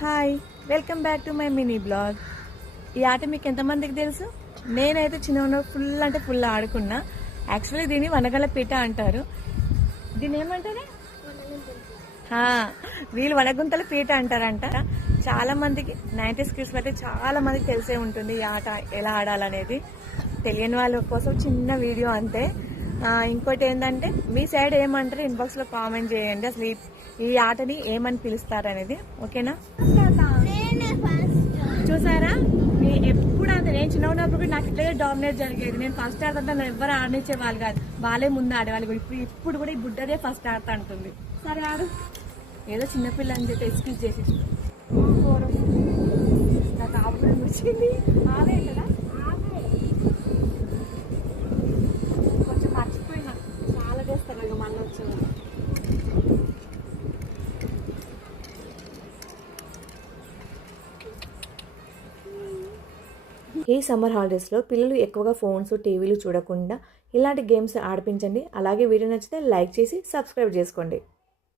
Hi, welcome back to my mini blog. ఈ ఆట మీకు ఎంతమందికి తెలుసు? నేనైతే చిన్న ఫుల్ అంటే ఫుల్ ఆడుకున్నా. యాక్చువల్లీ దీన్ని వనగల పీట అంటారు. దీన్ని ఏమంటారు? వీళ్ళు వనగుంతల పీట అంటారంట. చాలా మందికి 90s కిడ్స్ అయితే చాలా మందికి తెలిసే ఉంటుంది ఈ ఆట ఎలా ఆడాలనేది. తెలియని వాళ్ళ కోసం చిన్న వీడియో అంతే. ఇంకోటి ఏంటంటే మీ సైడ్ ఏమంటారు ఇన్బాక్స్ లో కామెంట్ చేయండి. అసలు ఈ ఆటని ఏమని పిలుస్తారు అనేది. ఓకేనా? చూసారా, ఎప్పుడు అంతే. నేను చిన్న ఉన్నప్పుడు నాకు ఇట్లే డామినేట్ జరిగేది. నేను ఫస్ట్ ఆడతా నన్ను ఎవరు ఆడనిచ్చే వాళ్ళు కాదు, వాళ్ళే ముందు ఆడేవాళ్ళు. ఇప్పుడు కూడా ఈ బుడ్డదే ఫస్ట్ ఆడతా అంటుంది. సరే ఆడు. ఏదో చిన్నపిల్ల అని చెప్పి ఎక్స్క్యూజ్ చేసేసి నాకు ఆపురం వచ్చింది. ఆడే కదా కొంచెం మర్చిపోయినా. చాలా చేస్తారు ఇక మళ్ళీ వచ్చేది. ఈ సమ్మర్ హాలిడేస్లో పిల్లలు ఎక్కువగా ఫోన్స్ టీవీలు చూడకుండా ఇలాంటి గేమ్స్ ఆడిపించండి. అలాగే వీడియో నచ్చితే లైక్ చేసి సబ్స్క్రైబ్ చేసుకోండి.